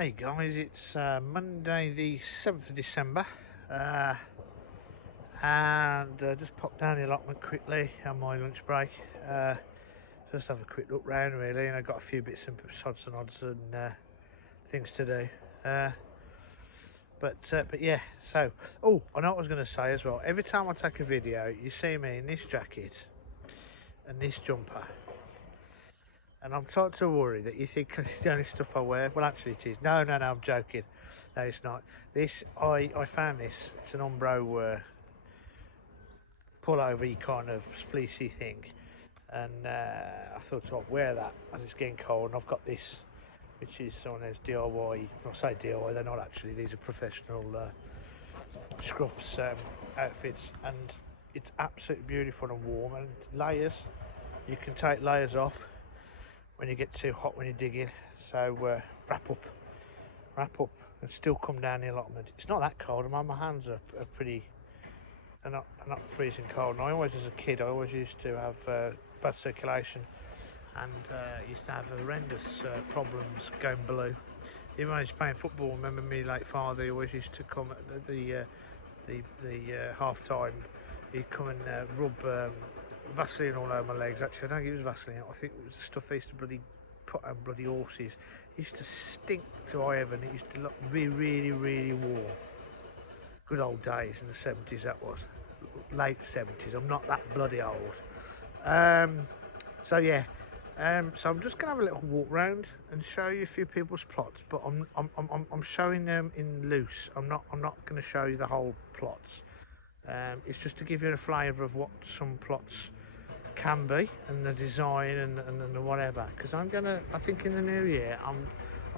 Hey guys, it's Monday the 7th of December and just popped down the allotment quickly on my lunch break. Just have a quick look round really, and I got a few bits and sods and odds and things to do. But yeah, so, I know what I was going to say as well. Every time I take a video, you see me in this jacket and this jumper. And I'm starting to worry that you think it's the only stuff I wear. Well, actually it is. No, I'm joking. No, it's not. This, I found this. It's an Umbro pullover kind of fleecy thing. And I thought I'd wear that as it's getting cold. And I've got this, which is someone else's DIY. I say DIY, they're not actually. These are professional scruffs outfits. And it's absolutely beautiful and warm. And layers, you can take layers off when you get too hot when you're digging. So wrap up and still come down the allotment. It's not that cold. My hands are pretty, they're not freezing cold. And I always, as a kid, I always used to have bad circulation and used to have horrendous problems going blue. Even when I was playing football, I remember me late father, he always used to come at the half time. He'd come and rub Vaseline all over my legs. Actually, I don't think it was Vaseline. I think it was the stuff they used to bloody put on bloody horses. It used to stink to high heaven. It used to look really warm. Good old days in the 70s, that was. Late 70s. I'm not that bloody old. So yeah. So I'm just gonna have a little walk round and show you a few people's plots, but I'm showing them in loose. I'm not gonna show you the whole plots. It's just to give you a flavour of what some plots can be and the design and the whatever. Because I think in the new year, I'm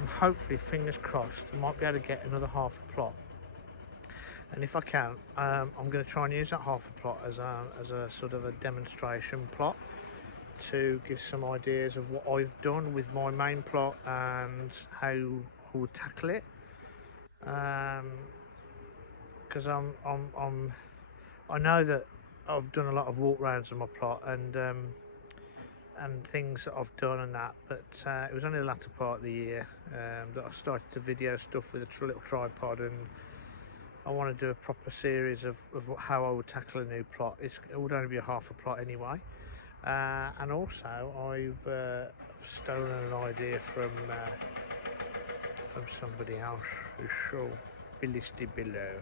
hopefully, fingers crossed, I might be able to get another half a plot. And if I can, I'm going to try and use that half a plot as a sort of a demonstration plot to give some ideas of what I've done with my main plot and how I would tackle it. Because I know that I've done a lot of walk rounds on my plot and things that I've done and that, but it was only the latter part of the year that I started to video stuff with a little tripod, and I want to do a proper series of how I would tackle a new plot. It would only be a half a plot anyway, and also I've stolen an idea from somebody else who shall be listed below.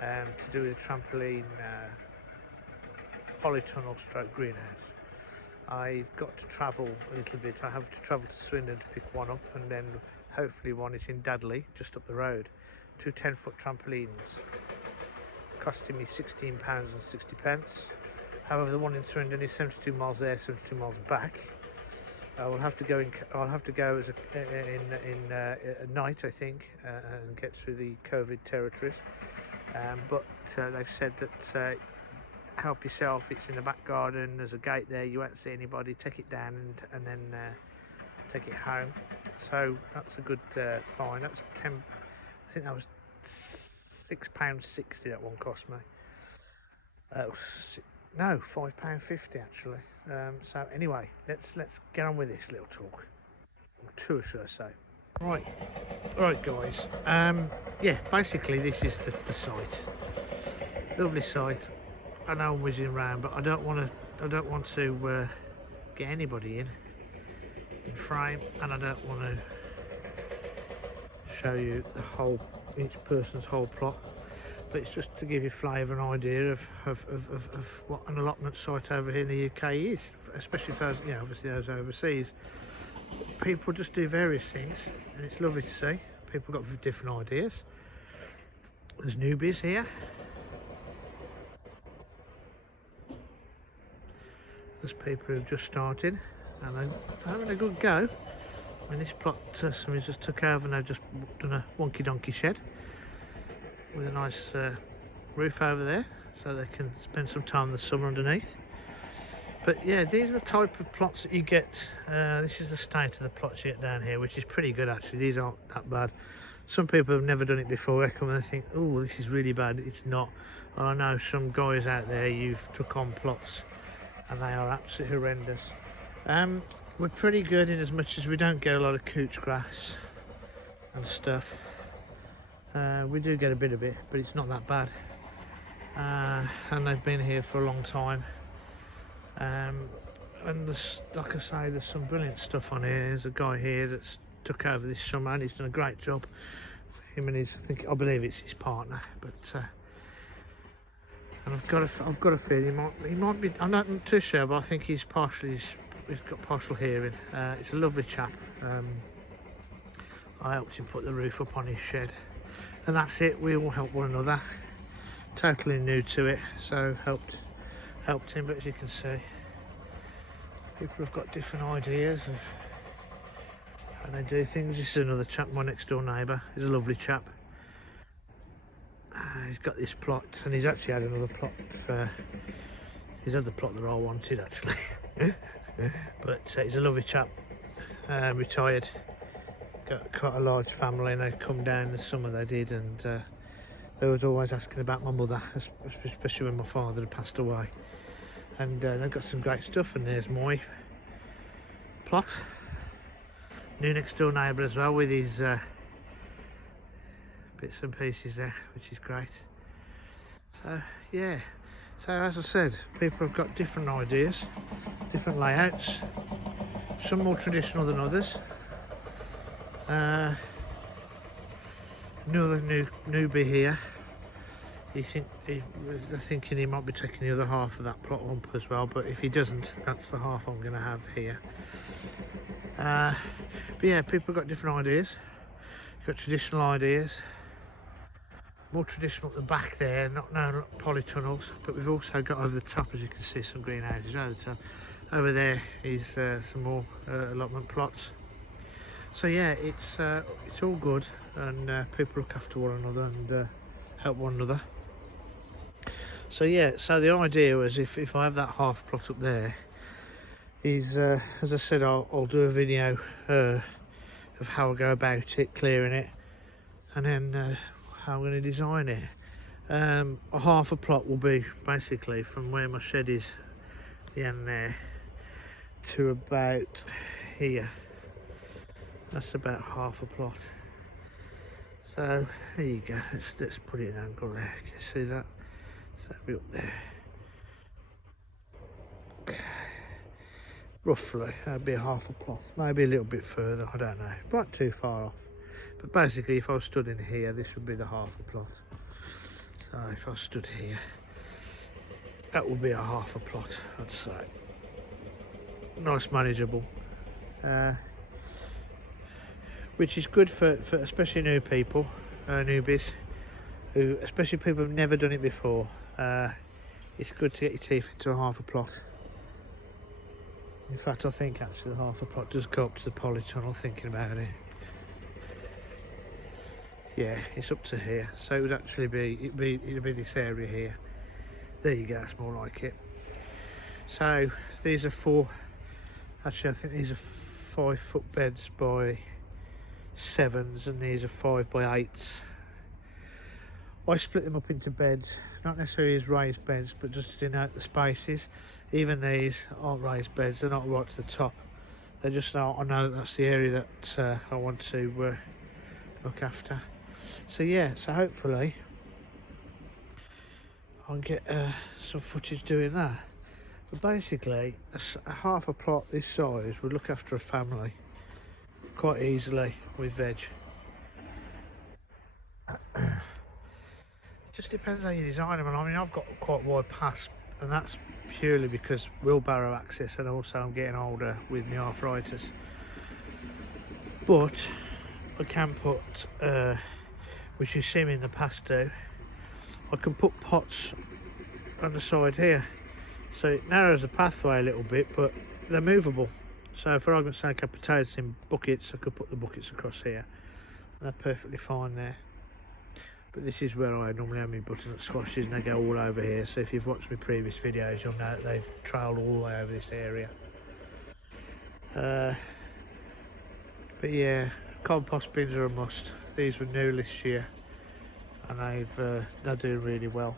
To do with a trampoline polytunnel stroke greenhouse. I've got to travel a little bit. I have to travel to Swindon to pick one up, and then hopefully one is in Dadley, just up the road. 2 10-foot trampolines costing me £16.60. However, the one in Swindon is 72 miles there, 72 miles back. I will have to go as at night, I think, and get through the COVID territories. But they've said that help yourself, it's in the back garden, there's a gate there, you won't see anybody, take it down and then take it home. So that's a good find. That's I think that was £6.60 that one cost me. No, £5.50 actually. So anyway, let's get on with this little talk, or tour should I say. Right guys, yeah, basically this is the site. Lovely site. I know I'm whizzing around, but I don't want to get anybody in frame, and I don't want to show you each person's whole plot, but it's just to give you flavour and idea of what an allotment site over here in the UK is, especially for those, obviously those overseas. People just do various things, and it's lovely to see. People got different ideas. There's newbies here. There's people who've just started and they're having a good go. And this plot, somebody's just took over and they've just done a wonky donkey shed with a nice roof over there, so they can spend some time in the summer underneath. But yeah, these are the type of plots that you get. This is the state of the plots you get down here, which is pretty good actually. These aren't that bad. Some people have never done it before. They come and they think, oh, this is really bad. It's not. And I know some guys out there, you've took on plots and they are absolutely horrendous. We're pretty good in as much as we don't get a lot of couch grass. and stuff. We do get a bit of it, but it's not that bad. And they've been here for a long time. And there's, like I say, there's some brilliant stuff on here. There's a guy here that's took over this summer and he's done a great job. Him and his, I believe it's his partner, but and I've got a feeling he might be. I'm not too sure, but I think he's got partial hearing. It's a lovely chap. I helped him put the roof up on his shed, and that's it. We all help one another. Totally new to it, so helped him. But as you can see, people have got different ideas of how they do things. This is another chap, my next door neighbour. He's a lovely chap. He's got this plot, and he's actually had another plot. He's had the plot that I wanted, actually. But he's a lovely chap. Retired. Got quite a large family, and they come down this summer. They did, and they was always asking about my mother, especially when my father had passed away. And they've got some great stuff, and there's my plot. New next door neighbour as well, with his bits and pieces there, which is great. So yeah, so as I said, people have got different ideas, different layouts, some more traditional than others. Another newbie here. They're thinking he might be taking the other half of that plot lump as well, but if he doesn't, that's the half I'm going to have here. But yeah, people have got different ideas. You've got traditional ideas, more traditional at the back there, not polytunnels, but we've also got over the top, as you can see, some greenhouses over the top. Over there is some more allotment plots. So yeah, it's all good, and people look after one another and help one another. So yeah, so the idea was, if I have that half plot up there, is as I said, I'll do a video of how I go about it, clearing it, and then how I'm going to design it. A half a plot will be basically from where my shed is, the end there, to about here. That's about half a plot. So there you go. Let's put it in an angle there. Can you see that? So it'll be up there. Okay. Roughly, that'd be a half a plot. Maybe a little bit further. I don't know. Not too far off. But basically, if I was stood in here, this would be the half a plot. So if I stood here, that would be a half a plot, I'd say. Nice, manageable. Which is good for especially new people, newbies, who, especially people who've never done it before. It's good to get your teeth into a half a plot. In fact, I think actually the half a plot does go up to the polytunnel, thinking about it. Yeah, it's up to here, so it would actually be it'd be this area here. There you go, that's more like it. So these are I think these are 5 foot beds by 7s, and these are 5 by 8s. I split them up into beds, not necessarily as raised beds, but just to denote the spaces. Even these aren't raised beds, they're not right to the top. They just I know that's the area that I want to look after. So yeah, so hopefully I'll get some footage doing that. But basically, a half a plot this size would look after a family quite easily with veg. Just depends how you design them, and I mean, I've got quite wide paths, and that's purely because wheelbarrow access, and also I'm getting older with my arthritis. But I can put, which you've seen me in the past do, I can put pots on the side here, so it narrows the pathway a little bit, but they're movable. So for argument's sake, I have potatoes in buckets, I could put the buckets across here, and they're perfectly fine there. But this is where I normally have my butternut squashes, and they go all over here. So if you've watched my previous videos, you'll know that they've trailed all the way over this area. But yeah, compost bins are a must. These were new this year, and they're doing really well.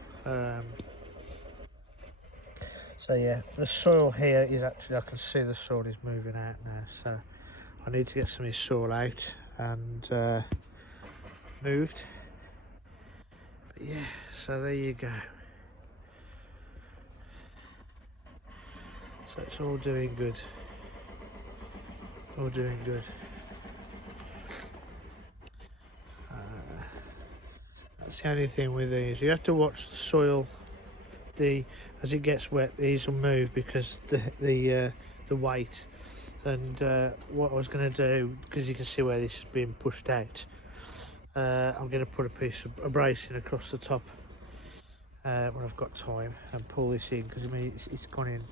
So yeah, the soil here is actually, I can see the soil is moving out now, so I need to get some of this soil out and moved. But yeah, so there you go. So it's all doing good. All doing good. That's the only thing with these. You have to watch the soil. As it gets wet, these will move because the weight. And what I was going to do, because you can see where this is being pushed out, I'm going to put a piece of bracing across the top when I've got time and pull this in, because I mean it's gone in.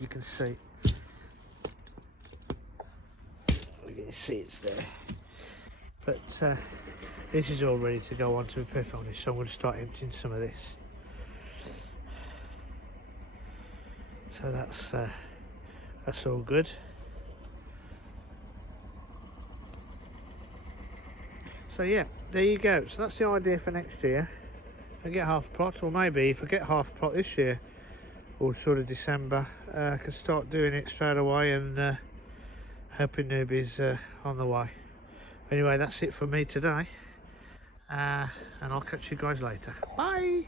You can see. You can see it's there. But this is all ready to go on, to be perfectly honest. So I'm going to start emptying some of this. So that's all good. So yeah, there you go. So that's the idea for next year. I get half a plot, or maybe if I get half a plot this year, or sort of December, I can start doing it straight away and helping newbies on the way. Anyway, that's it for me today, and I'll catch you guys later. Bye.